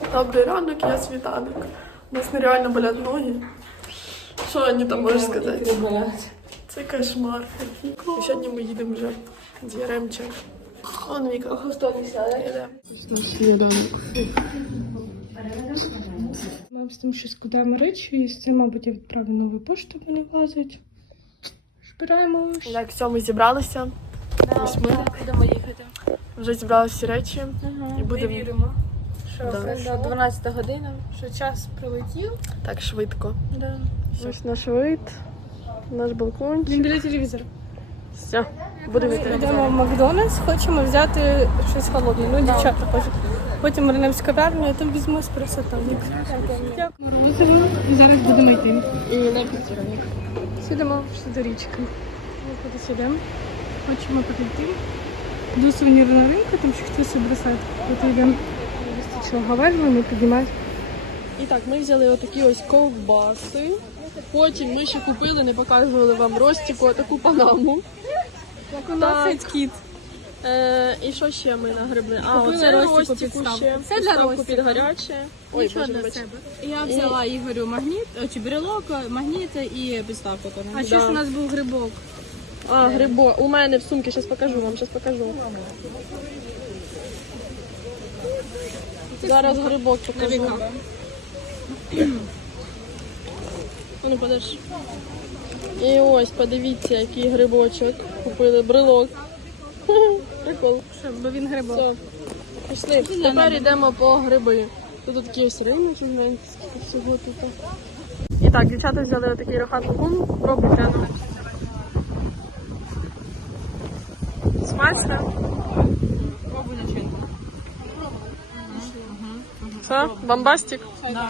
Добрий ранок, я світанок. У нас нереально болять ноги. Що вони там можуть сказати? Це кошмар. І сьогодні ми їдемо вже з Яремчем. Он Віка. Хто не сяде? Сніданок. Ми з тим, що складаємо речі, і з цим, мабуть, я відправлю нову пошту, бо не влазить. Збираємо. Так, все, ми зібралися. Ось ми Будемо їхати. вже зібрали всі речі. І будемо що Да. до 12 година, що час прилетів. так швидко. Да. Ось наш вид, наш балкончик. Він біля телевізора. Все, будемо йти. Йдемо в Макдональдс, хочемо взяти щось холодне. Ну, дівчата хочуть. Потім вернемо в кав'ярню, а там візьму еспресо тонік. Морозиво. І зараз будемо йти. І на п'ятірник. Сідемо до річки. Ми кудись йдемо. Хочемо підійти. До сувенірного ринку, там ще хтось браслет. От йдемо. Вистачило гаверну, ми піднімаємо. І так, ми взяли отакі ось ковбаси. Потім ми ще купили, не показували вам Ростіку, таку панаму. Як у нас нас кіт. Е, і що ще ми нагребли? А, Купили оце Ростіку підставку. ще. Це для підставку під гаряче. Ой, Нічого боже, для вибач. себе. Я взяла Ігорю магніт, е, чи брелок, магніт і підставку. то не. А ж у нас був грибок. А, грибо. У мене в сумці, зараз покажу вам, зараз покажу. Зараз грибок покажу. Ну, подаш. І ось, подивіться, який грибочок. Купили брелок. Прикол. Що, бо він грибок. Все, пішли. Тепер йдемо по гриби. Тут такі ось гляньте, всього тут. І так, дівчата взяли отакий рохан лукум. Пробуйте. ну. Смачно? Пробуй начинку. Що? Бомбастик? Да.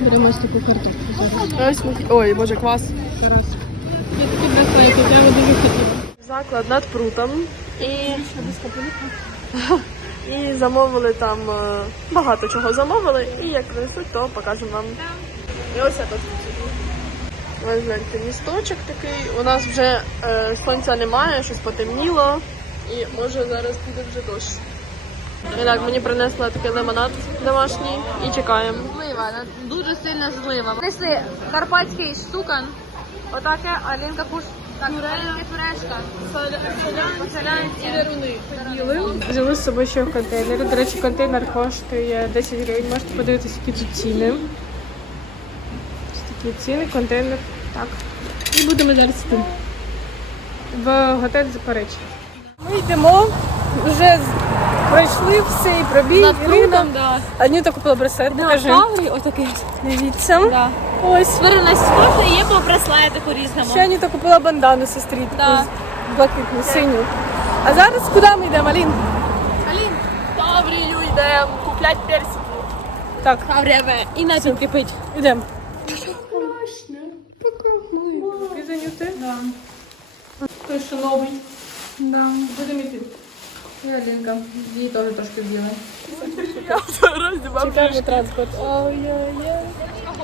Беремо ось таку ми... Ой, боже, квас. Заклад над прутом. І... І замовили там е, багато чого замовили. І як принесуть, то покажемо вам. І ось я тут. Гляньте, місточок такий. У нас вже е, сонця немає, щось потемніло. І може зараз буде вже дощ. І так, мені принесли такий лимонад домашній і чекаємо. Злива, ну, дуже сильна злива. Принесли карпатський стукан. Отаке, а Лінка куш. Так, маленька пюрешка. і деруни. Взяли з собою ще в контейнер. До речі, контейнер коштує 10 гривень. Можете подивитися, які тут ціни. Ось такі ціни, контейнер. Так. І будемо зараз йти. В готель Запоріжжя. Ми йдемо. Вже з- пройшли все і пробіг. Над прудом, да. Анюта купила браслет, покажи. Таврі, отакий. Дивіться. Да. Ось. Тваринність можна є по браслетику різному. Ще Анюта купила бандану сестрі, таку Да. блакитну, синю. А зараз куди ми йдемо, Алін? Алін, Таврію йдемо купляти персики. Так, Таврєве. І напінки пить. йдемо. Ти зайняти? Да. Той, що новий. Да. Будемо йти. Я Алінка. Її теж трошки вбили. Я зараз вам Чекаємо транспорт. Ой-ой-ой.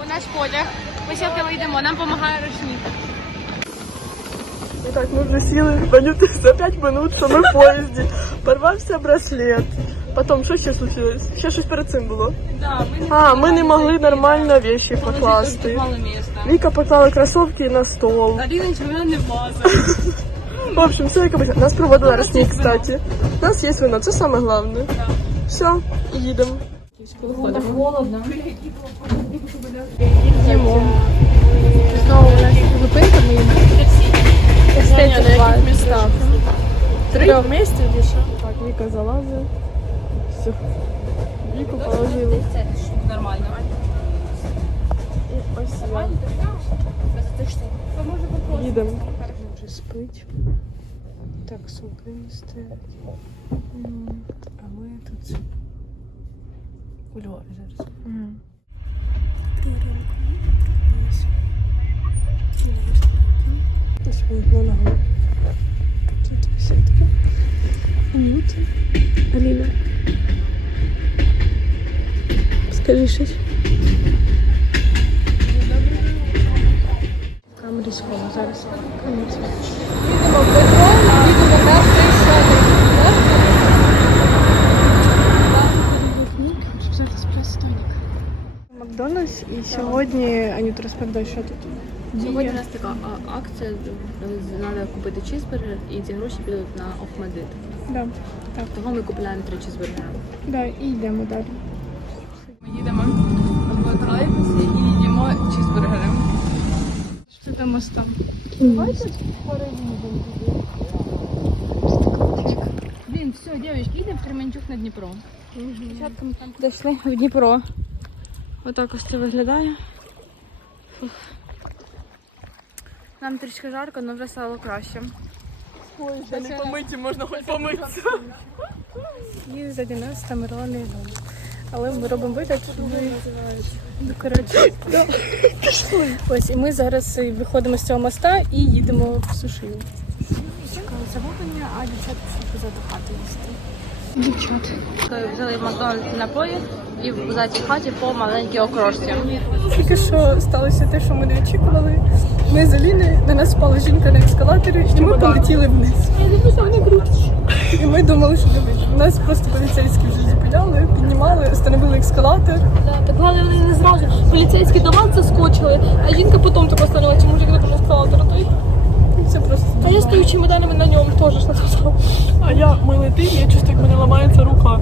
У нас потяг. Ми сілки вийдемо, нам допомагає ручник. І так, ми вже сіли, Ванюти за 5 минут, що ми в поїзді. Порвався браслет. Потім, що ще случилось? Ще щось перед цим було. Да, ми А, ми не могли нормально вещи покласти. Віка поклала кросовки на стол. Аліночка, вона не влазить. В общем, все як обычно. Нас проводила Росні, кстати. У нас є вино, це саме головне. Все, їдемо. Холодно. Їмо. Знову у нас зупинка, ми їмо. Естетик бар. Так. Три вместе дійшли. Так, Віка залазить. Все. Віку положили. Нормально. Ось я. Їдемо. Вже спить. Так, сумки не стоять. М, А ми тут у Львові зараз. Ось ми на ногу. Тут беседка. Анюта. Аліна. Скажи щось. Сьогодні Анюта розповідає, що тут. Сьогодні у нас така а, акція, треба купити чизбургер і ці гроші підуть на Охмадит. Да. Того ми купуємо три чизбургери. Да, і йдемо далі. Ми їдемо в тролейбусі і їдемо чизбургери. Що до моста? Блін, все, дівчатки, їдемо в Кременчук на Дніпро. Дійшли в Дніпро. Отак ось це виглядає. Фух. Нам трішки жарко, але вже стало краще. Та не помиті, можна хоч помитися. І ззаді нас там дом. Але ми робимо вигляд, що ми... Ну, коротше, да. Ось, і ми зараз виходимо з цього моста і їдемо в сушилу. Чекали замовлення, а дівчата пішли позаду хати їсти. Дівчат. Взяли в Макдональдс напої і в зайцій хаті по маленькій окрошці. Тільки що сталося те, що ми не очікували. Ми з Аліною, на нас впала жінка на ескалаторі, і ми полетіли вниз. І ми думали, що дивись. Нас просто поліцейські вже зупиняли, піднімали, встановили ескалатор. Так головне вони не зразу. Поліцейські до нас заскочили, а жінка потім тако становила, чи мужик не може ескалатора. Це просто А я стою чемоданами на ньому теж наказав. А я, ми летим, я чувствую, як мене ламається рука.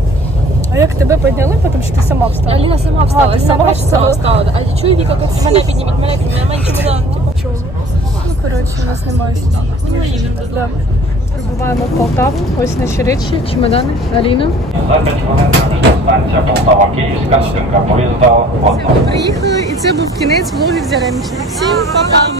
А як тебе підняли, тому що ти сама встала? Аліна сама встала, ти Аліна сама встала? встала. А я чую Віка, як мене підніміть, мене підніміть, мене чемодан. Типу. Ну, коротше, у нас немає сюди. Да. Прибуваємо в Полтаву. Ось наші речі, чемодани, Аліну. За 5 хвилин станція Полтава-Київська, зупинка поїзда. Приїхали, і це був кінець влогів з Яремчі. Всім па-па!